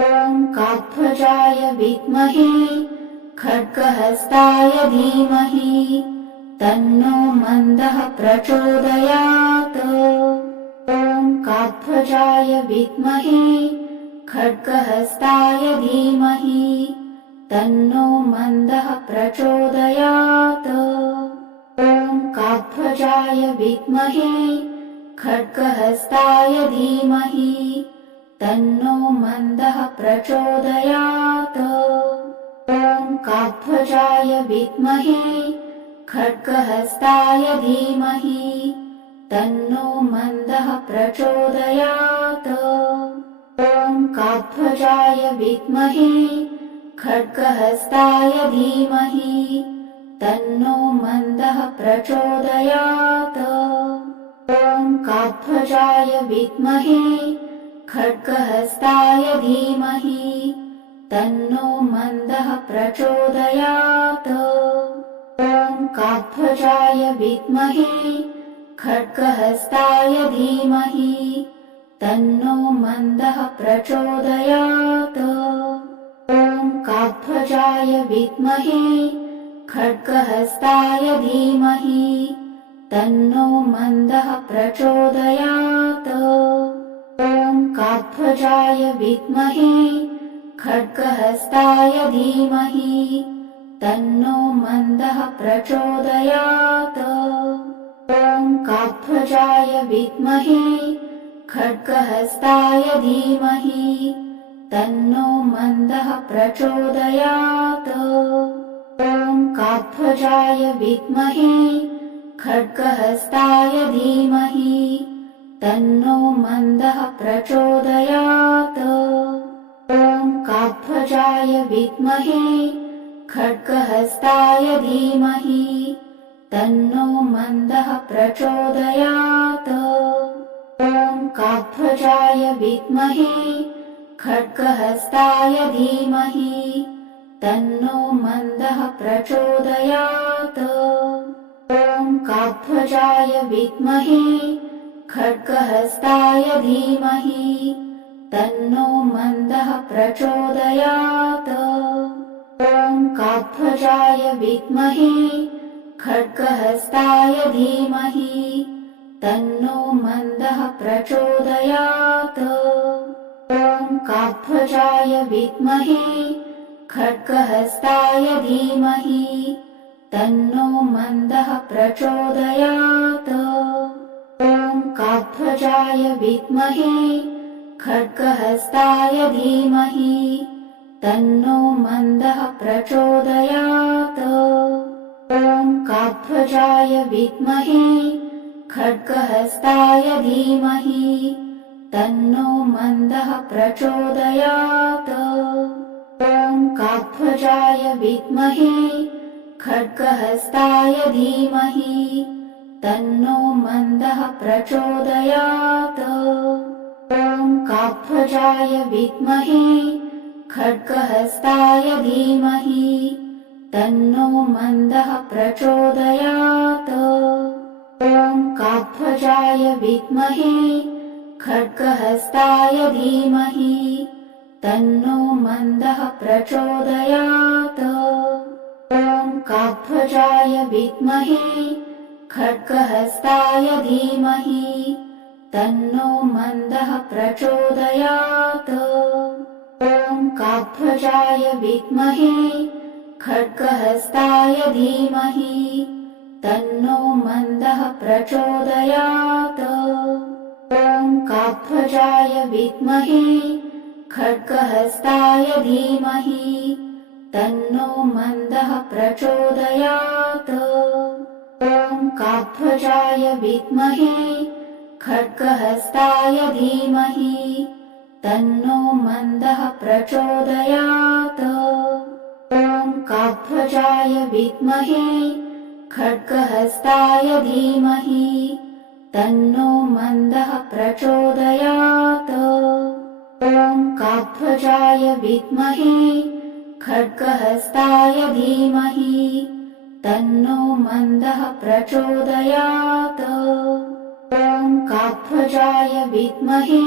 ॐ कात्वजाय विद्महे खड्गहस्ताय धीमहि तन्नो मन्दः प्रचोदयात्। ॐ कात्वजाय विद्महे खड्गहस्ताय धीमहि तन्नो मन्दः प्रचोदयात्। ॐ कात्वजाय विद्महे खड्गहस्ताय धीमहि तन्नो मन्दः प्रचोदयात्। ॐ कात्वजाय विद्महे खड्गहस्ताय धीमहि तन्नो मन्दः प्रचोदयात्। ॐ कात्वजाय विद्महे खड्गहस्ताय धीमहि तन्नो मन्दः प्रचोदयात्। ॐ कात्वजाय विद्महे खड्गहस्ताय धीमहि तन्नो मन्दः प्रचोदयात्। ॐ कात्वजाय विद्महे खड्गहस्ताय धीमहि तन्नो मन्दः प्रचोदयात्। ॐ कात्वजाय विद्महे खड्गहस्ताय धीमहि तन्नो मन्दः प्रचोदयात्। ॐ कात्वजाय विद्महे खड्गहस्ताय धीमहि तन्नो मन्दः प्रचोदयात्। ॐ कात्वजाय विद्महे खड्गहस्ताय धीमहि तन्नो मन्दः प्रचोदयात्। ॐ कात्वजाय विद्महे खड्गहस्ताय धीमहि तन्नो मन्दः प्रचोदयात्। ॐ कात्वजाय विद्महे खड्गहस्ताय धीमहि तन्नो मन्दः प्रचोदयात्। ॐ कात्वजाय विद्महे खड्गहस्ताय धीमहि तन्नो मन्दः प्रचोदयात्। ॐ कात्वजाय विद्महे खड्गहस्ताय धीमहि तन्नो मन्दः प्रचोदयात्। ॐ कात्वजाय विद्महे खड्गहस्ताय धीमहि तन्नो मन्दः प्रचोदयात्। ॐ कात्वजाय विद्महे खड्गहस्ताय धीमहि तन्नो मन्दः प्रचोदयात्। ॐ कात्वजाय विद्महे खड्गहस्ताय धीमहि तन्नो मन्दः प्रचोदयात्। ॐ कात्वजाय विद्महे खड्गहस्ताय धीमहि तन्नो मन्दः प्रचोदयात्। ॐ कात्वजाय विद्महे खड्गहस्ताय धीमहि तन्नो मन्दः प्रचोदयात्। ॐ कात्वजाय विद्महे खड्गहस्ताय धीमहि तन्नो मन्दः प्रचोदयात्। ॐ कात्वजाय विद्महे खड्गहस्ताय धीमहि तन्नो मन्दः प्रचोदयात्। ॐ कात्वजाय विद्महे खड्गहस्ताय धीमहि तन्नो मन्दः प्रचोदयात्। ॐ कात्वजाय विद्महे खड्गहस्ताय धीमहि तन्नो मन्दः प्रचोदयात्। ॐ कात्वजाय विद्महे खड्गहस्ताय धीमहि तन्नो मन्दः प्रचोदयात्। ॐ कात्वजाय विद्महे खड्गहस्ताय धीमहि तन्नो मन्दः प्रचोदयात्। ॐ कात्वजाय विद्महे खड्गहस्ताय धीमहि तन्नो मन्दः प्रचोदयात्। ॐ कात्वजाय विद्महे खड्गहस्ताय धीमहि तन्नो मन्दः प्रचोदयात्। ॐ कात्वजाय विद्महे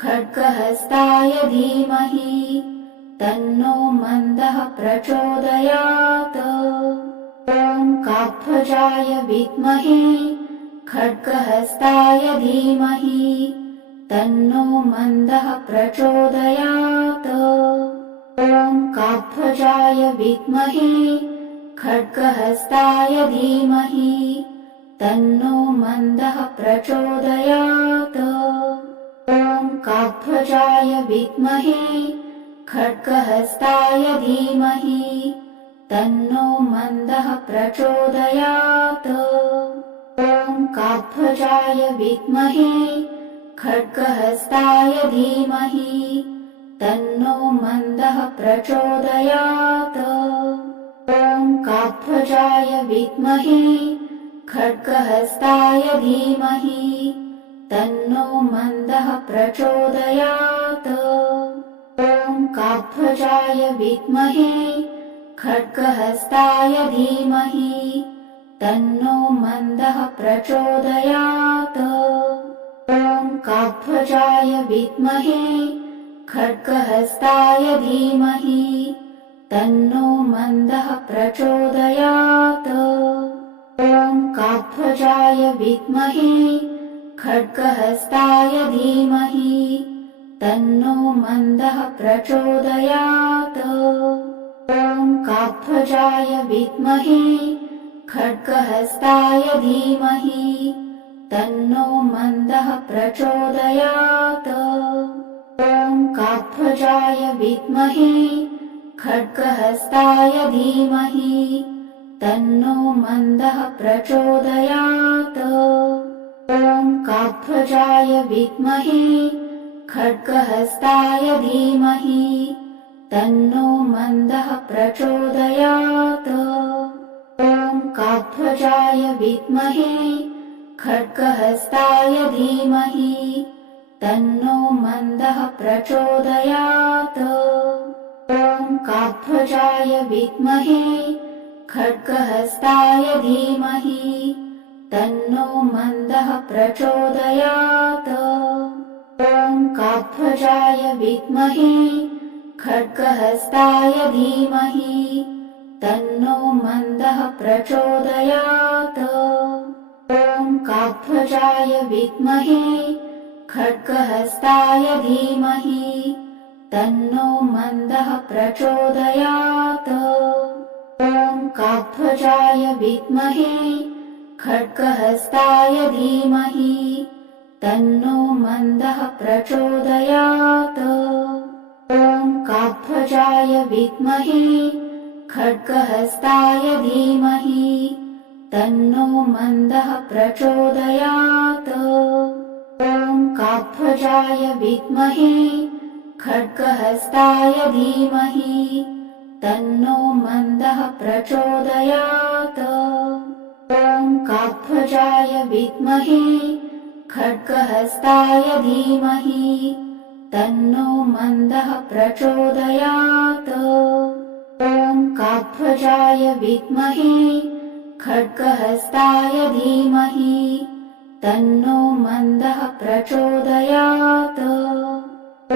खड्गहस्ताय धीमहि तन्नो मन्दः प्रचोदयात्। ॐ काकध्वजाय विद्महे खड्गहस्ताय धीमहि तन्नो मन्दः प्रचोदयात्। ॐ काकध्वजाय विद्महे खड्गहस्ताय धीमहि तन्नो मन्दः प्रचोदयात्। ॐ काकध्वजाय विद्महे खड्गहस्ताय धीमहि तन्नो मन्दः प्रचोदयात्। ॐ काकध्वजाय विद्महे खड्गहस्ताय धीमहि तन्नो मन्दः प्रचोदयात्। ॐ काकध्वजाय विद्महे खड्गहस्ताय धीमहि तन्नो मन्दः प्रचोदयात्। ॐ काकध्वजाय विद्महे खड्गहस्ताय धीमहि तन्नो मन्दः प्रचोदयात्। ॐ काकध्वजाय विद्महे खड्गहस्ताय धीमहि तन्नो मन्दः प्रचोदयात्। ॐ काकध्वजाय विद्महे खड्गहस्ताय धीमहि तन्नो मन्दः प्रचोदयात्। ॐ काकध्वजाय विद्महे खड्गहस्ताय धीमहि तन्नो मन्दः प्रचोदयात्। ॐ काकध्वजाय विद्महे खड्गहस्ताय धीमहि तन्नो मन्दः प्रचोदयात्। ॐ काकध्वजाय विद्महे खड्गहस्ताय धीमहि तन्नो मन्दः प्रचोदयात्। ॐ काकध्वजाय विद्महे खड्गहस्ताय धीमहि तन्नो मन्दः प्रचोदयात्। ॐ काकध्वजाय विद्महे खड्गहस्ताय धीमहि तन्नो मन्दः प्रचोदयात्। ॐ काकध्वजाय विद्महे खड्गहस्ताय धीमहि तन्नो मन्दः प्रचोदयात्। ॐ काकध्वजाय विद्महे खड्गहस्ताय धीमहि तन्नो मन्दः प्रचोदयात्। ॐ काकध्वजाय विद्महे खड्गहस्ताय धीमहि तन्नो मन्दः प्रचोदयात्। ॐ काकध्वजाय विद्महे खड्गहस्ताय धीमहि तन्नो मन्दः प्रचोदयात्। ॐ काकध्वजाय विद्महे खड्गहस्ताय धीमहि तन्नो मन्दः प्रचोदयात्। ॐ काकध्वजाय विद्महे खड्गहस्ताय धीमहि तन्नो मन्दः प्रचोदयात्। ॐ काकध्वजाय विद्महे खड्गहस्ताय धीमहि तन्नो मन्दः प्रचोदयात्।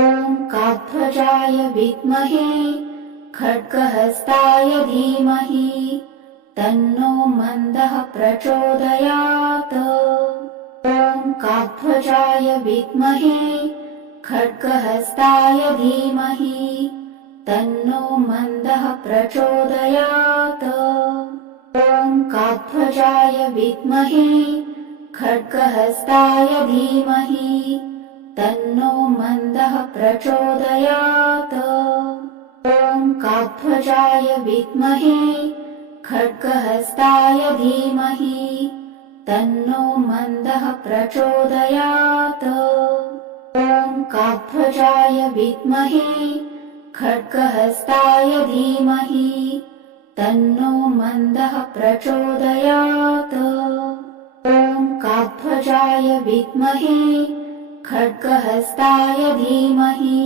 ॐ काकध्वजाय विद्महे खड्गहस्ताय धीमहि तन्नो मन्दः प्रचोदयात्। ॐ काकध्वजाय विद्महे खड्गहस्ताय धीमहि तन्नो मन्दः प्रचोदयात्। ॐ काकध्वजाय विद्महे खड्गहस्ताय धीमहि तन्नो मन्दः प्रचोदयात्। ॐ काकध्वजाय विद्महे खड्गहस्ताय धीमहि तन्नो मन्दः प्रचोदयात्। ॐ काकध्वजाय विद्महे खड्गहस्ताय धीमहि तन्नो मन्दः प्रचोदयात्। ॐ काकध्वजाय विद्महे खड्गहस्ताय धीमहि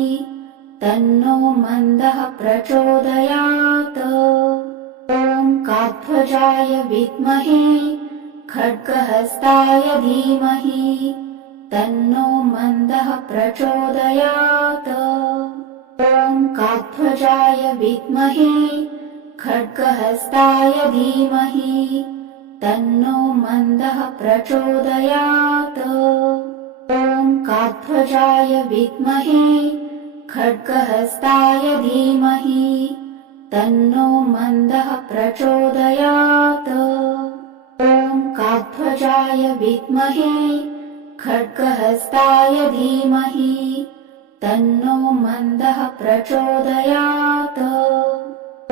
तन्नो मन्दः प्रचोदयात्। ॐ काकध्वजाय विद्महे खड्गहस्ताय धीमहि तन्नो मन्दः प्रचोदयात्। ॐ काकध्वजाय विद्महे खड्गहस्ताय धीमहि तन्नो मन्दः प्रचोदयात्। ॐ काकध्वजाय विद्महे खड्गहस्ताय धीमहि तन्नो मन्दः प्रचोदयात्। ॐ काकध्वजाय विद्महे खड्गहस्ताय धीमहि तन्नो मन्दः प्रचोदयात्।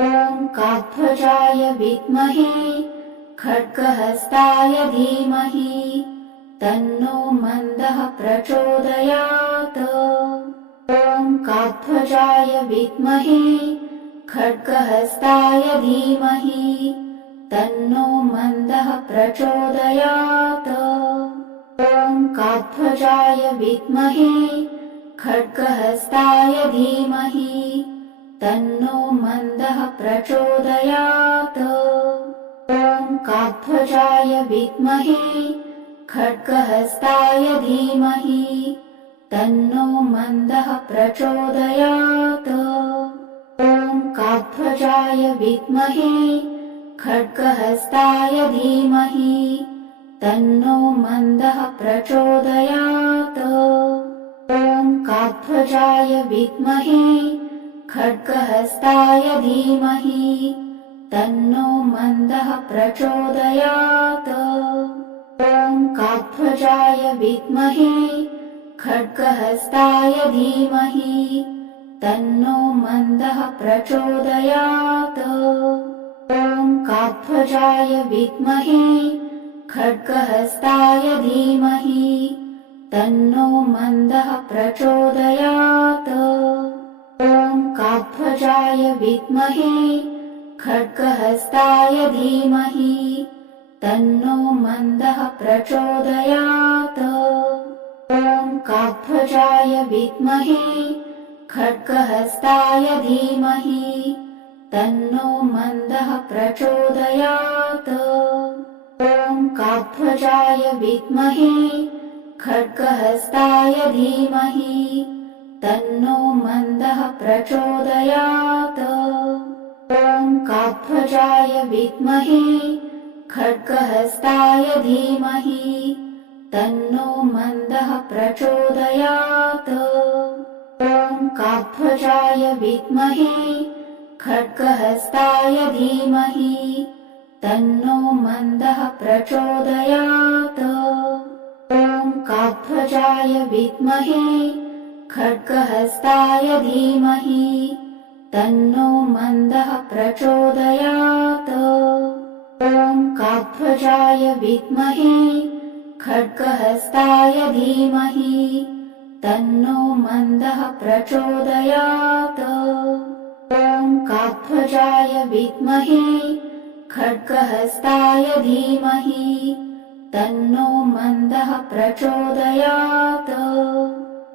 ॐ काकध्वजाय विद्महे खड्गहस्ताय धीमहि तन्नो मन्दः प्रचोदयात्। ॐ काकध्वजाय विद्महे खड्गहस्ताय धीमहि तन्नो मन्दः प्रचोदयात्। ॐ काकध्वजाय विद्महे खड्गहस्ताय धीमहि तन्नो मन्दः प्रचोदयात्। ॐ काकध्वजाय विद्महे खड्गहस्ताय धीमहि तन्नो मन्दः प्रचोदयात्। ॐ काकध्वजाय विद्महे खड्गहस्ताय धीमहि तन्नो मन्दः प्रचोदयात्। ॐ काकध्वजाय विद्महे खड्गहस्ताय धीमहि तन्नो मन्दः प्रचोदयात्। ॐ काकध्वजाय विद्महे खड्गहस्ताय धीमहि तन्नो मन्दः प्रचोदयात्। ॐ काकध्वजाय विद्महे खड्गहस्ताय धीमहि तन्नो मन्दः प्रचोदयात्। ॐ काकध्वजाय विद्महे खड्गहस्ताय धीमहि तन्नो मन्दः प्रचोदयात्। ॐ काकध्वजाय विद्महे खड्गहस्ताय धीमहि तन्नो मन्दः प्रचोदयात्। ॐ काकध्वजाय विद्महे खड्गहस्ताय धीमहि तन्नो मन्दः प्रचोदयात्। ॐ काकध्वजाय विद्महे खड्गहस्ताय धीमहि तन्नो मन्दः प्रचोदयात्। ॐ काकध्वजाय विद्महे खड्गहस्ताय धीमहि तन्नो मन्दः प्रचोदयात्। ॐ काकध्वजाय विद्महे खड्गहस्ताय धीमहि तन्नो मन्दः प्रचोदयात्। ॐ काकध्वजाय विद्महे खड्गहस्ताय धीमहि तन्नो मन्दः प्रचोदयात्। ॐ काकध्वजाय विद्महे खड्गहस्ताय धीमहि तन्नो मन्दः प्रचोदयात्।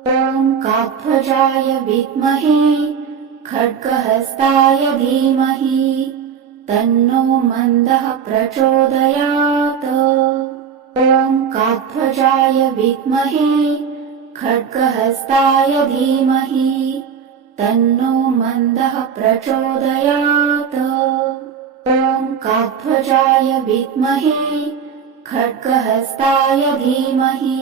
ॐ काकध्वजाय विद्महे खड्गहस्ताय धीमहि तन्नो मन्दः प्रचोदयात्। ॐ काकध्वजाय विद्महे खड्गहस्ताय धीमहि तन्नो मन्दः प्रचोदयात्। ॐ काकध्वजाय विद्महे खड्गहस्ताय धीमहि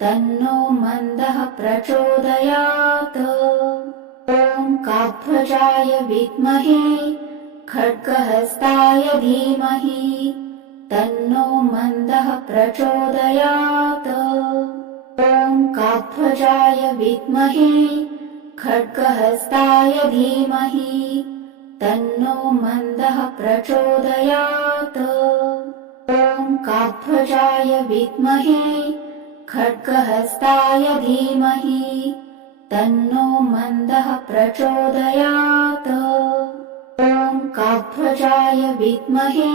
तन्नो मन्दः प्रचोदयात्। ॐ काकध्वजाय विद्महे खड्गहस्ताय धीमहि तन्नो मन्दः प्रचोदयात्। ॐ काकध्वजाय विद्महे खड्गहस्ताय धीमहि तन्नो मन्दः प्रचोदयात्। ॐ काकध्वजाय विद्महे खड्गहस्ताय धीमहि तन्नो मन्दः प्रचोदयात्। ॐ काकध्वजाय विद्महे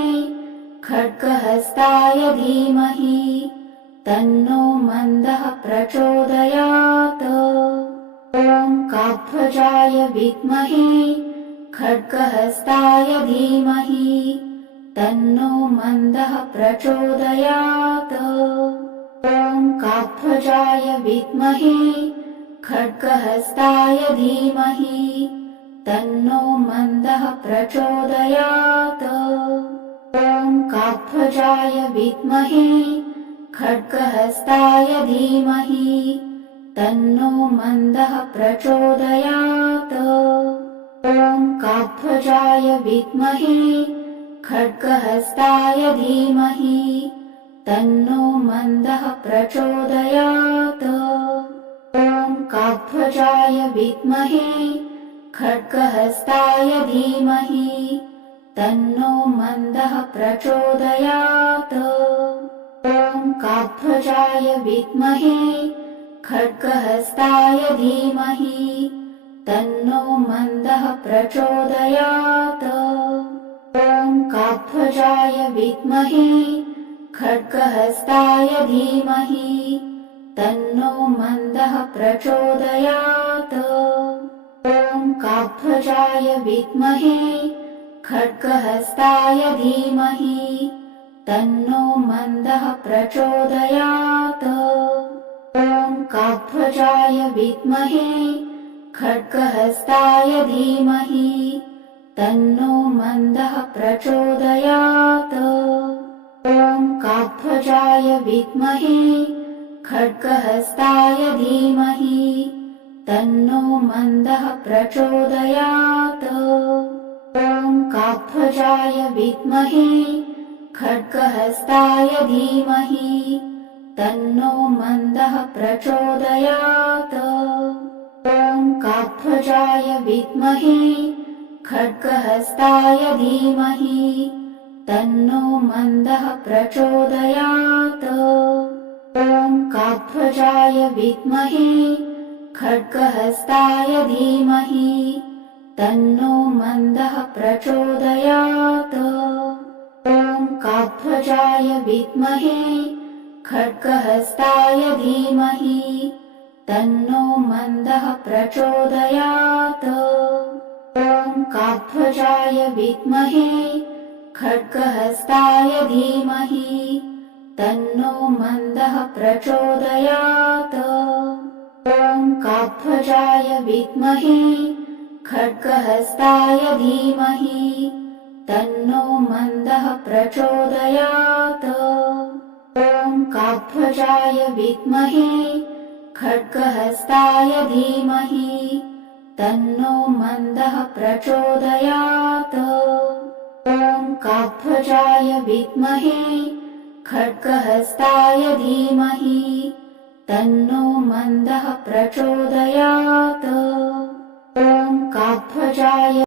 खड्गहस्ताय धीमहि तन्नो मन्दः प्रचोदयात्। ॐ काकध्वजाय विद्महे खड्गहस्ताय धीमहि तन्नो मन्दः प्रचोदयात्। ॐ काक्ध्वजाय विद्महे खड्गहस्ताय धीमहि तन्नो मन्दः प्रचोदयात्। ॐ काक्ध्वजाय विद्महे खड्गहस्ताय धीमहि तन्नो मन्दः प्रचोदयात्। ॐ काक्ध्वजाय विद्महे खड्गहस्ताय धीमहि तन्नो मन्दः प्रचोदयात्। ॐ काक्ध्वजाय विद्महे खड्गहस्ताय धीमहि तन्नो मन्दः प्रचोदयात्। ॐ काक्ध्वजाय विद्महे खड्गहस्ताय धीमहि तन्नो मन्दः प्रचोदयात्। ॐ काक्ध्वजाय विद्महे खड्गहस्ताय धीमहि तन्नो मन्दः प्रचोदयात्। ॐ काक्ध्वजाय विद्महे खड्गहस्ताय धीमहि तन्नो मन्दः प्रचोदयात्। ॐ काक्ध्वजाय विद्महे खड्गहस्ताय धीमहि तन्नो मन्दः प्रचोदयात्। ॐ काक्ध्वजाय विद्महे खड्गहस्ताय धीमहि तन्नो मन्दः प्रचोदयात्। ॐ काक्ध्वजाय विद्महे खड्गहस्ताय धीमहि तन्नो मन्दः प्रचोदयात्। ॐ काक्ध्वजाय विद्महे खड्गहस्ताय धीमहि तन्नो मन्दः प्रचोदयात्। ॐ काक्ध्वजाय विद्महे खड्गहस्ताय धीमहि तन्नो मन्दः प्रचोदयात्। ॐ काक्ध्वजाय विद्महे खड्गहस्ताय धीमहि तन्नो मन्दः प्रचोदयात्। ॐ काक्ध्वजाय विद्महे खड्गहस्ताय धीमहि तन्नो मन्दः प्रचोदयात्। ॐ काक्ध्वजाय विद्महे खड्गहस्ताय धीमहि तन्नो मन्दः प्रचोदयात्। ॐ काक्ध्वजाय विद्महे खड्गहस्ताय धीमहि तन्नो मन्दः प्रचोदयात्। ॐ काक्ध्वजाय विद्महे खड्गहस्ताय धीमहि तन्नो मन्दः प्रचोदयात्। ॐ काक्ध्वजाय